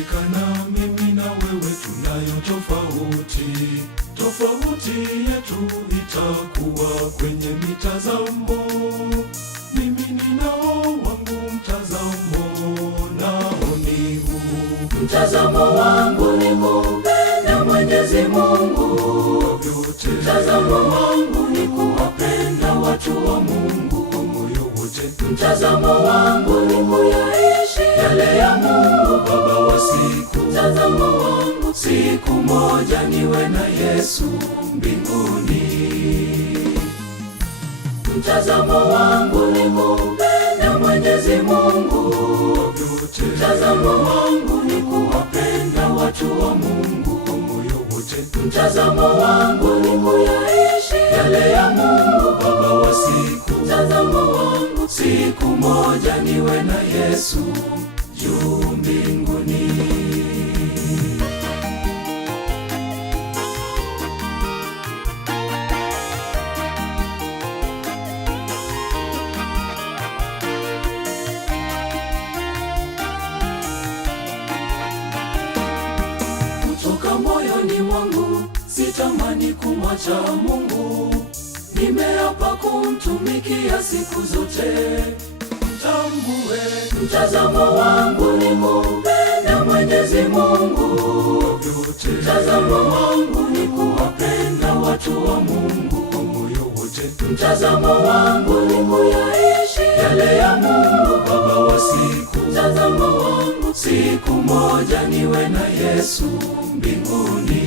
Yawezekana mimi na wewe tunayo tofauti. Tofauti yetu itakuwa kwenye mitazamo. Mimi ninao wangu mtazamo, nao ni huu. Mtazamo wangu ni kumpenda Mwenyezi Mungu. Mtazamo wangu ni kuwapenda watu wa Mungu kwa moyo wote. Mtazamo wangu ni kuyaishi yale ya Mungu Baba wa siku. Mtazamo wangu siku moja niwe na Yesu mbinguni. Mtazamo wangu ni kumpenda Mwenyezi Mungu. Mtazamo wangu ni kuwapenda watu wa Mungu kwa moyo wote. Mtazamo wangu ni kuyaishi yale ya Mungu Baba wa siku. Mtazamo wangu siku moja niwe na Yesu juu mbinguni. Kutoka moyoni mwangu sitamani kumwacha Mungu. Nimeapa kumtumikia siku zote. Mtambue mtazamo wangu ni kumpenda Mwenyezi Mungu. Mtazamo wangu ni kuwapenda watu wa Mungu kwa moyo wote. Mtazamo wangu ni kuyaishi yale ya Mungu Baba wa siku. Mtazamo wangu siku moja niwe na Yesu mbinguni.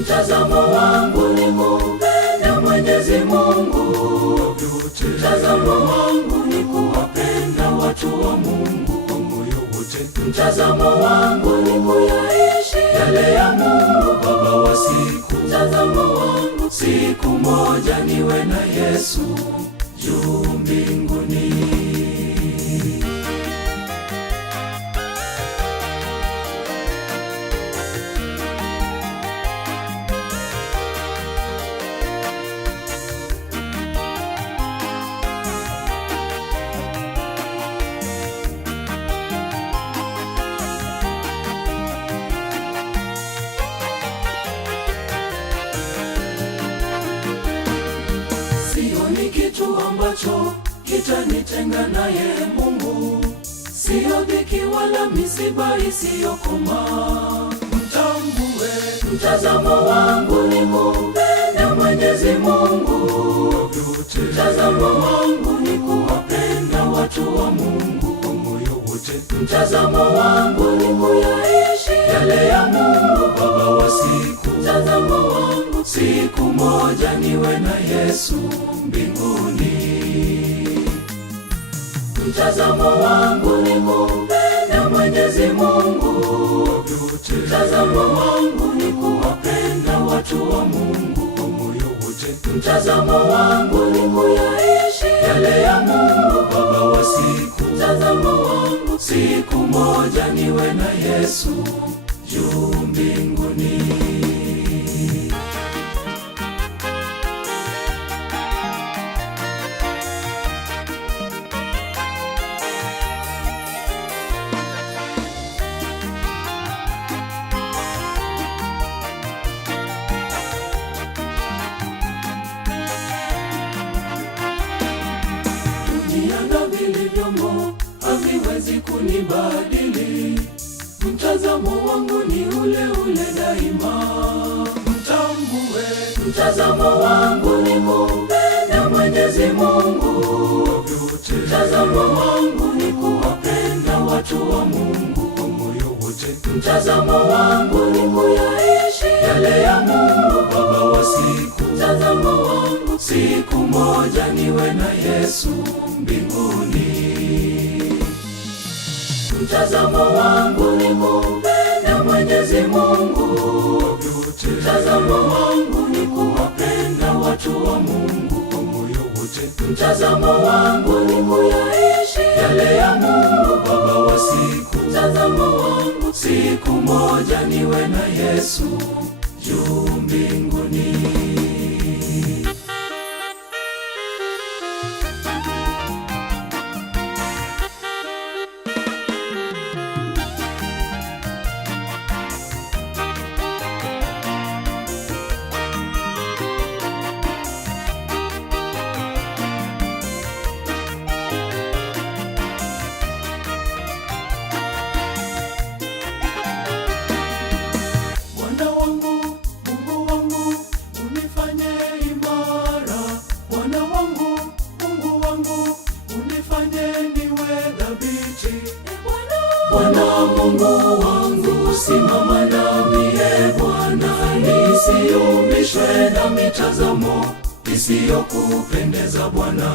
Mtazamo wangu ni kumpenda Mwenyezi Mungu. Mtazamo wangu ni kuwapenda watu wa Mungu kwa moyo wote. Mtazamo wangu ni kuyaishi yale ya Mungu Baba wa siku. Mtazamo wangu siku moja niwe na Yesu juu mbinguni. Sioni kitu ambacho kitanitenga naye Mungu. Sio dhiki wala misiba isiyokoma. Mtambue mtazamo wangu ni kumpenda Mwenyezi Mungu. Mtazamo wangu ni kuwapenda watu wa Mungu kwa moyo wote. Mtazamo wangu ni kuyaishi yale ya Mungu Baba wa siku. Mtazamo wangu siku moja niwe na Yesu mbinguni. Mtazamo wangu ni kumpenda Mwenyezi Mungu. Mtazamo wangu ni kuwapenda watu wa Mungu kwa moyo wote. Mtazamo wangu ni kuyaishi yale ya Mungu Baba wa siku. Mtazamo wangu siku moja niwe na Yesu juu mbinguni. Dunia na vilivyomo haviwezi kunibadili. Mtazamo wangu ni ule ule daima. Mtambue mtazamo wangu ni kumpenda Mwenyezi Mungu. Mtazamo wangu ni kuwapenda watu wa Mungu kwa moyo wote. Mtazamo wangu ni kuyaishi yale ya Mungu Baba wa siku. Mtazamo wangu siku moja niwe na Yesu mbinguni. Mtazamo wangu ni kumpenda Mwenyezi Mungu. Mtazamo wangu ni kuwapenda watu wa Mungu kwa moyo wote. Mtazamo wangu ni kuyaishi yale ya Mungu Baba wa siku. Mtazamo wangu siku moja niwe na Yesu juu mbinguni. nisiyumbishwe na mitazamo isiyokupendeza Bwana.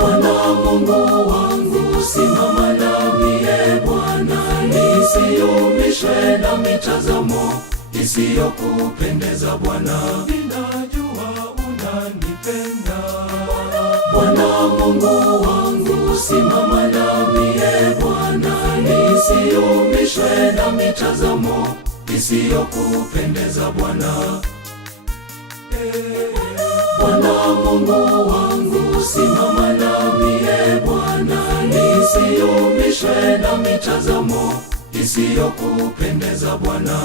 Bwana Mungu wangu, simama nami Bwana, nisiyumbishwe na mitazamo isiyokupendeza Bwana. Ninajua unanipenda Bwana Mungu wangu, simama nami Bwana, nisiyumbishwe na mitazamo isiyokupendeza Bwana. Bwana Mungu wangu, simama nami Bwana, nisiyumbishwe na mitazamo isiyokupendeza Bwana.